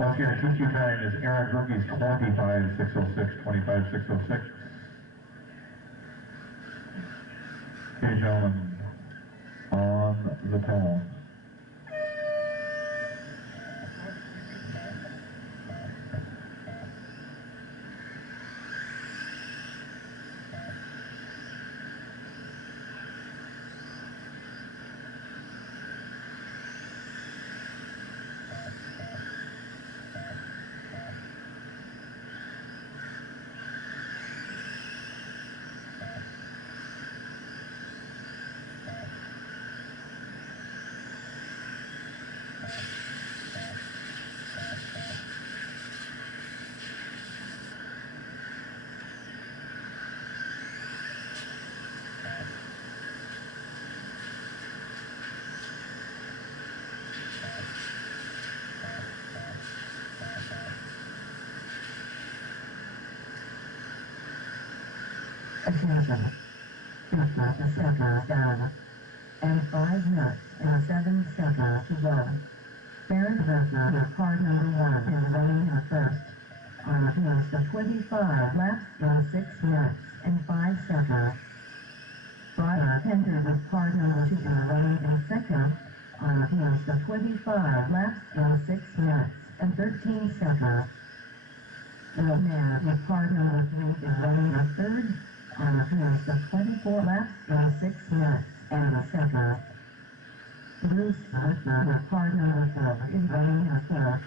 Once again, TQ time is Aaron Rookies 25.606, 25.606. Okay, gentlemen, on the phone. Attention. 50 seconds down. And 5 minutes and 7 seconds to go. Barrett Vessel with car number 1 is running in first. On a pace of 25 laps in 6 minutes and 5 seconds. Brian Pender with car number 2 is running in second. On a pace of 25 laps in 6 minutes and 13 seconds. Will Man with car number 3 is running in third. On a pace of 24 laps in 6 minutes and a second. Bruce Arthur with car number 4 is running in fourth.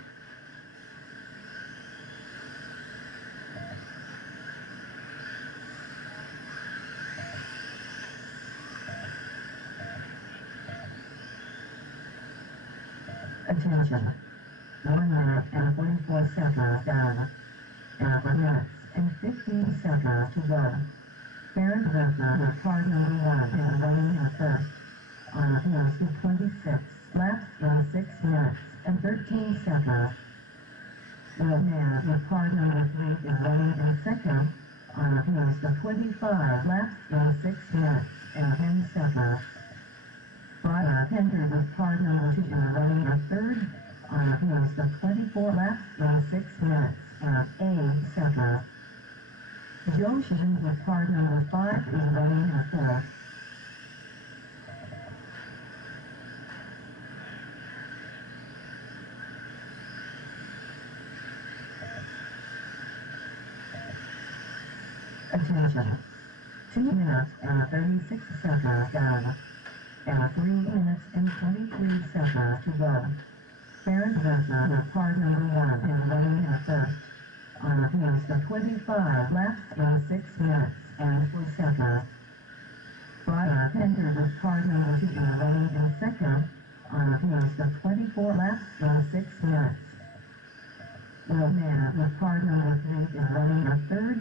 Attention. 1 minute and 44 seconds down. And 1 minute and 15 seconds to go. Barrett Vessel with car number 1 is running in first. On a pace of 26 laps in 6 minutes and 13 seconds. Will Man with car number 3 is running in second. On a pace of 25 laps in 6 minutes and 10 seconds. Brian Pender with car number 2 is running in third. On a pace of 24 laps in 6 minutes and 8 seconds. Joe Sheen with car number 5 is running in fourth. Attention. 2 minutes and 36 seconds down. And 3 minutes and 23 seconds to go. Barrett Vessel with car number 1 is running in first. On a pace of 25 laps in 6 minutes and 4 seconds. Brian Pender with car number 2 is running in second. On a pace of 24 laps in 6 minutes. Will Man with car number 3 is running in third.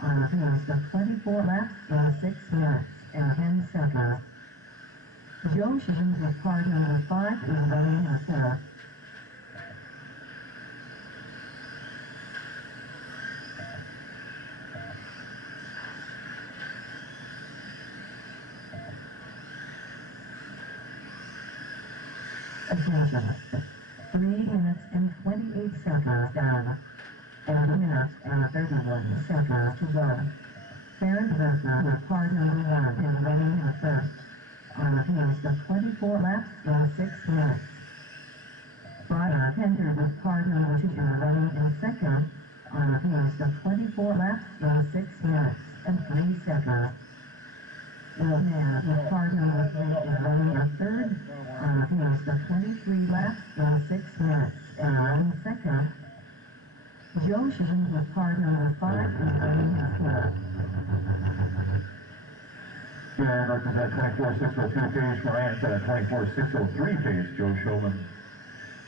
On a pace of 24 laps in 6 minutes and 10 seconds. Joe Sheen with car number 5 is running in fourth. Attention. 3 minutes and 28 seconds down. And 1 minute and 31 seconds to go. Barrett Vessel with car number 1 is running in first. On a pace of 24 laps in 6 minutes. Brian Pender with car number 2 is running in second. On a pace of 24 laps in 6 minutes and 3 seconds. Will Man with car number 3 is running in third. On a pace of 23 laps in 6 minutes and 1 second. Joe Sheen with car number 5 is running in fourth. Aaron Rookies at 24.602 pace. Ryan's at a 24.603 pace. Joe Showman.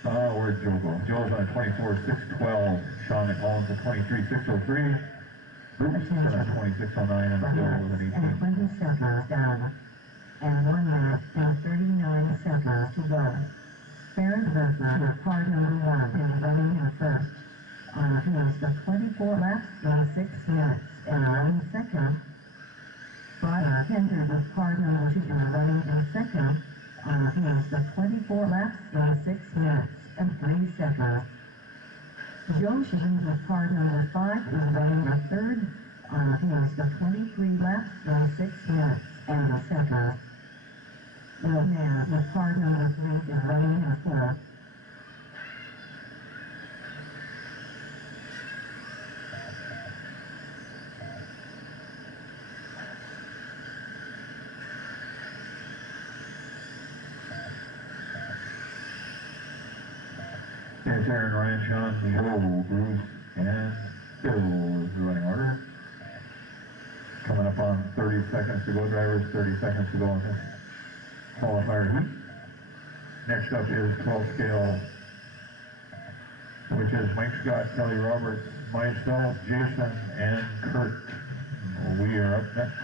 Where'd Joe go? Joe's on a 24.612. Sean McCollum's at 23.603. Bruce is on a 26.09 and Bill with an 18. And 20 seconds down. And 1 minute and 39 seconds to go. Barrett Vessel with car number 1 is running in first. On a pace of 24 laps in 6 minutes and 1 second. Brian Pender with car number 2 is running in second. On a pace of 24 laps in 6 minutes and 3 seconds. Joe Shields with car number 5 is running the third on a pace of 23 laps in 6 minutes and a second. Will Man with car number 3 is running in fourth. There's Aaron, Ryan, Sean, Joe, Bruce, and Bill is the running order. Coming up on 30 seconds to go, drivers, 30 seconds to go in this qualifier heat. Next up is 12 scale, which is Mike Scott, Kelly Roberts, myself, Jason, and Kurt. We are up next.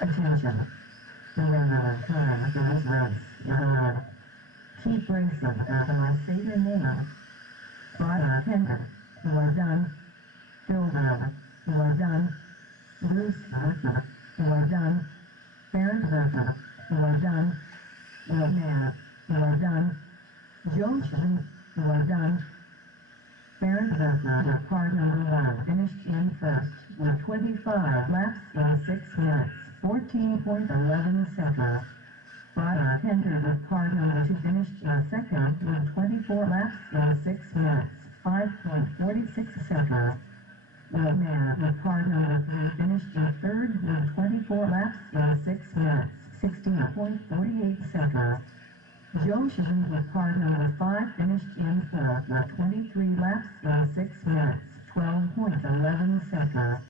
Attention. The regular time for this race is on. Keep racing until I say your name. Brian Hendon, you are done. Phil Brown, you are done. Bruce Murphy, you are done. Barrett Murphy, you are done. Will Man, you are done. Joe Schmidt, you are done. Barrett Murphy, your car number 1, finished in first with 25 laps in 6 minutes. 14.11 seconds. Brian Hendon with car number 2 finished in second with 24 laps in 6 minutes, 5.46 seconds. Will Man with car number 3 finished in third with 24 laps in 6 minutes, 16.48 seconds. Joe Shields with car number 5 finished in fourth with 23 laps in 6 minutes, 12.11 seconds.